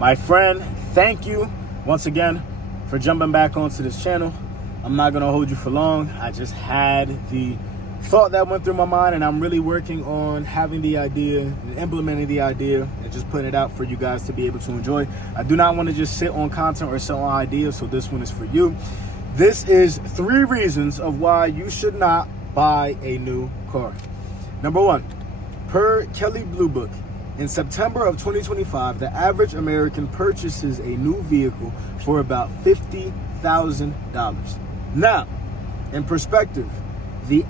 My friend, thank you once again for jumping back onto this channel. I'm not going to hold you for long. I just had the thought that went through my mind, and I'm really working on having the idea and implementing the idea and just putting it out for you guys to be able to enjoy. I do not want to just sit on content or sit on ideas, so this one is for you. This is 3 reasons of why you should not buy a new car. Number 1, per Kelley Blue Book, in September of 2025, the average American purchases a new vehicle for about $50,000. Now, in perspective, the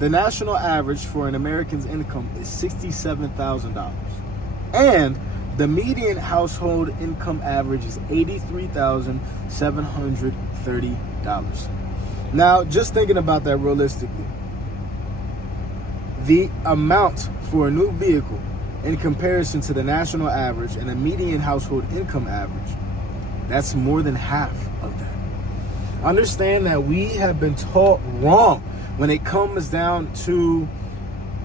national average for an American's income is $67,000. And the median household income average is $83,730. Now, just thinking about that realistically, the amount for a new vehicle in comparison to the national average and a median household income average, that's more than half of that. Understand that we have been taught wrong when it comes down to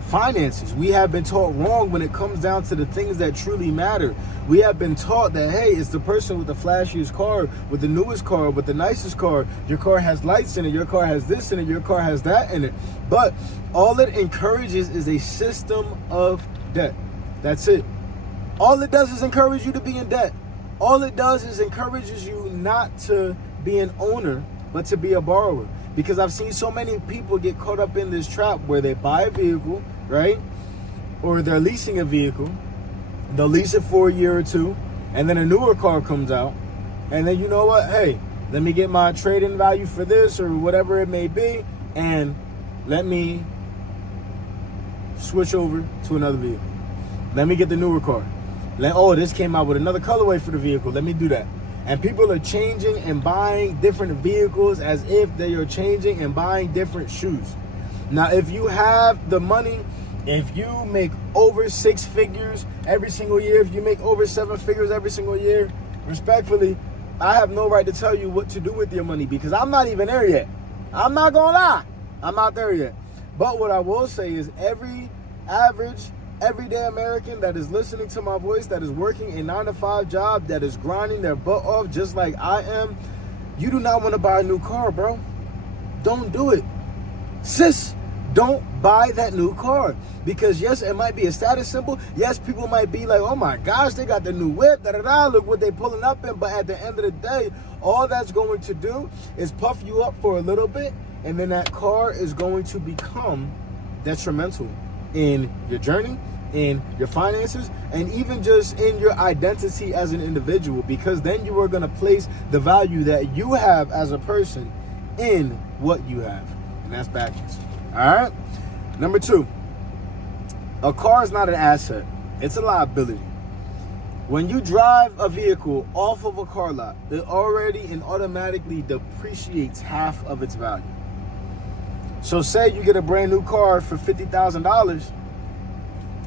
finances. We have been taught wrong when it comes down to the things that truly matter. We have been taught that, hey, it's the person with the flashiest car, with the newest car, with the nicest car. Your car has lights in it. Your car has this in it. Your car has that in it. But all it encourages is a system of debt. That's it. All it does is encourage you to be in debt. All it does is encourages you not to be an owner, but to be a borrower. Because I've seen so many people get caught up in this trap where they buy a vehicle, right? Or they're leasing a vehicle. They'll lease it for a year or 2, and then a newer car comes out. And then, you know what? Hey, let me get my trade-in value for this or whatever it may be, and let me switch over to another vehicle. Let me get the newer car. This came out with another colorway for the vehicle. Let me do that. And people are changing and buying different vehicles as if they are changing and buying different shoes. Now, if you have the money, if you make over 6 figures every single year, if you make over 7 figures every single year, respectfully, I have no right to tell you what to do with your money because I'm not even there yet. I'm not gonna lie. I'm not there yet. But what I will say is every average everyday American that is listening to my voice, that is working a 9-to-5 job, that is grinding their butt off just like I am, you do not want to buy a new car, bro. Don't do it. Sis, don't buy that new car. Because yes, it might be a status symbol. Yes, people might be like, oh my gosh, they got the new whip, look what they pulling up in. But at the end of the day, all that's going to do is puff you up for a little bit, and then that car is going to become detrimental in your journey, in your finances, and even just in your identity as an individual, because then you are going to place the value that you have as a person in what you have, and that's backwards. All right. Number 2, a car is not an asset, it's a liability. When you drive a vehicle off of a car lot, it already and automatically depreciates half of its value. So say you get a brand new car for $50,000,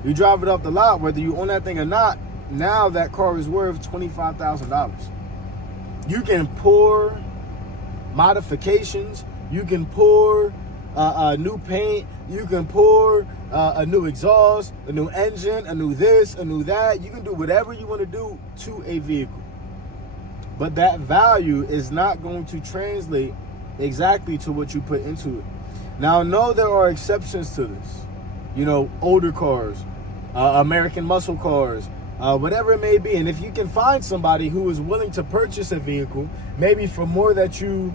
you drive it off the lot, whether you own that thing or not, now that car is worth $25,000. You can pour modifications, you can pour new paint, you can pour a new exhaust, a new engine, a new this, a new that. You can do whatever you want to do to a vehicle. But that value is not going to translate exactly to what you put into it. Now, no, there are exceptions to this. You know, older cars, American muscle cars, whatever it may be. And if you can find somebody who is willing to purchase a vehicle, maybe for more that you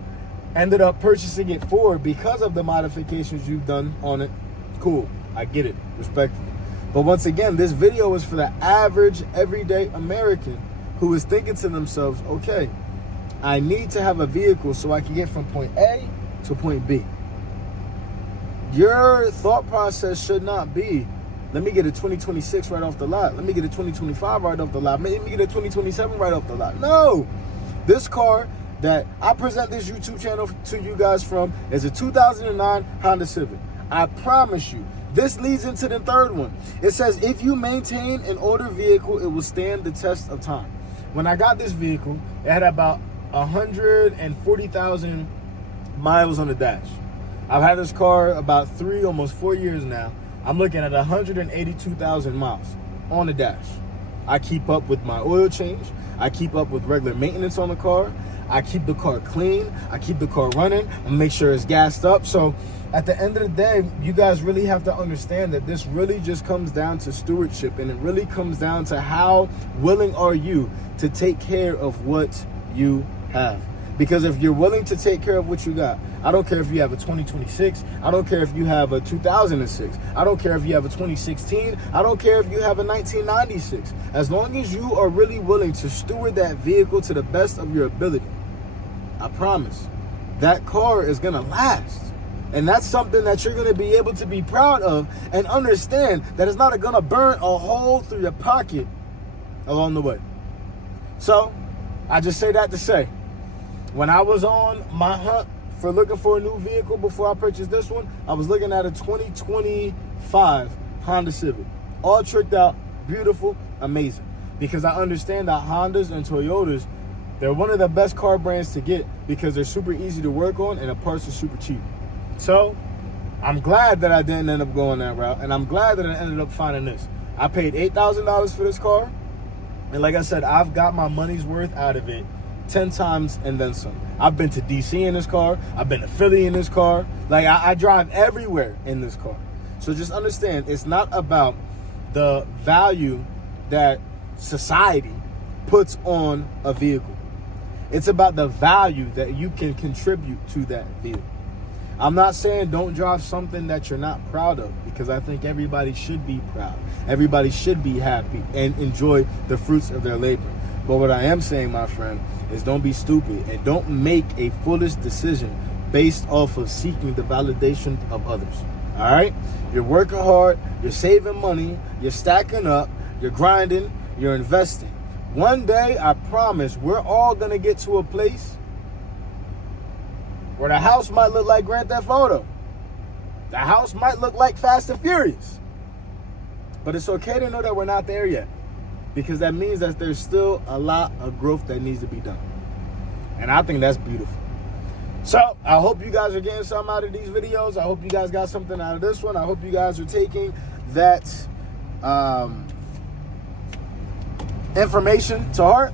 ended up purchasing it for because of the modifications you've done on it, cool. I get it, respectfully. But once again, this video is for the average, everyday American who is thinking to themselves, okay, I need to have a vehicle so I can get from point A to point B. Your thought process should not be, let me get a 2026 right off the lot. Let me get a 2025 right off the lot. Let me get a 2027 right off the lot. No. This car that I present this YouTube channel to you guys from is a 2009 Honda Civic. I promise you, this leads into the 3rd one. It says, if you maintain an older vehicle, it will stand the test of time. When I got this vehicle, it had about 140,000 miles on the dash. I've had this car about 3, almost 4 years now. I'm looking at 182,000 miles on the dash. I keep up with my oil change. I keep up with regular maintenance on the car. I keep the car clean. I keep the car running and make sure it's gassed up. So at the end of the day, you guys really have to understand that this really just comes down to stewardship, and it really comes down to how willing are you to take care of what you have. Because if you're willing to take care of what you got, I don't care if you have a 2026, I don't care if you have a 2006, I don't care if you have a 2016, I don't care if you have a 1996. As long as you are really willing to steward that vehicle to the best of your ability, I promise, that car is gonna last. And that's something that you're gonna be able to be proud of and understand that it's not gonna burn a hole through your pocket along the way. So, I just say that to say, when I was on my hunt for looking for a new vehicle before I purchased this one, I was looking at a 2025 Honda Civic. All tricked out, beautiful, amazing. Because I understand that Hondas and Toyotas, they're one of the best car brands to get because they're super easy to work on and the parts are super cheap. So, I'm glad that I didn't end up going that route, and I'm glad that I ended up finding this. I paid $8,000 for this car, and like I said, I've got my money's worth out of it 10 times and then some. I've been to DC in this car. I've been to Philly in this car. Like, I drive everywhere in this car. So just understand, it's not about the value that society puts on a vehicle. It's about the value that you can contribute to that vehicle. I'm not saying don't drive something that you're not proud of, because I think everybody should be proud. Everybody should be happy and enjoy the fruits of their labor. But what I am saying, my friend, is don't be stupid and don't make a foolish decision based off of seeking the validation of others. All right? You're working hard, you're saving money, you're stacking up, you're grinding, you're investing. One day, I promise, we're all going to get to a place where the house might look like Grand Theft Auto. The house might look like Fast and Furious. But it's okay to know that we're not there yet, because that means that there's still a lot of growth that needs to be done. And I think that's beautiful. So I hope you guys are getting something out of these videos. I hope you guys got something out of this one. I hope you guys are taking that information to heart.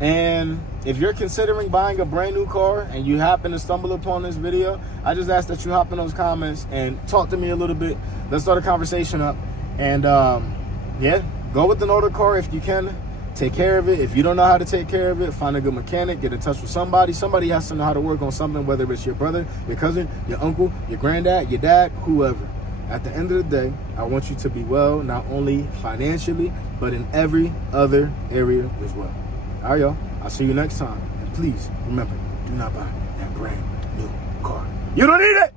And if you're considering buying a brand new car and you happen to stumble upon this video, I just ask that you hop in those comments and talk to me a little bit. Let's start a conversation up. And yeah, go with an older car if you can. Take care of it. If you don't know how to take care of it, find a good mechanic, get in touch with somebody. Somebody has to know how to work on something, whether it's your brother, your cousin, your uncle, your granddad, your dad, whoever. At the end of the day, I want you to be well, not only financially, but in every other area as well. All right, y'all. I'll see you next time. And please, remember, do not buy that brand new car. You don't need it!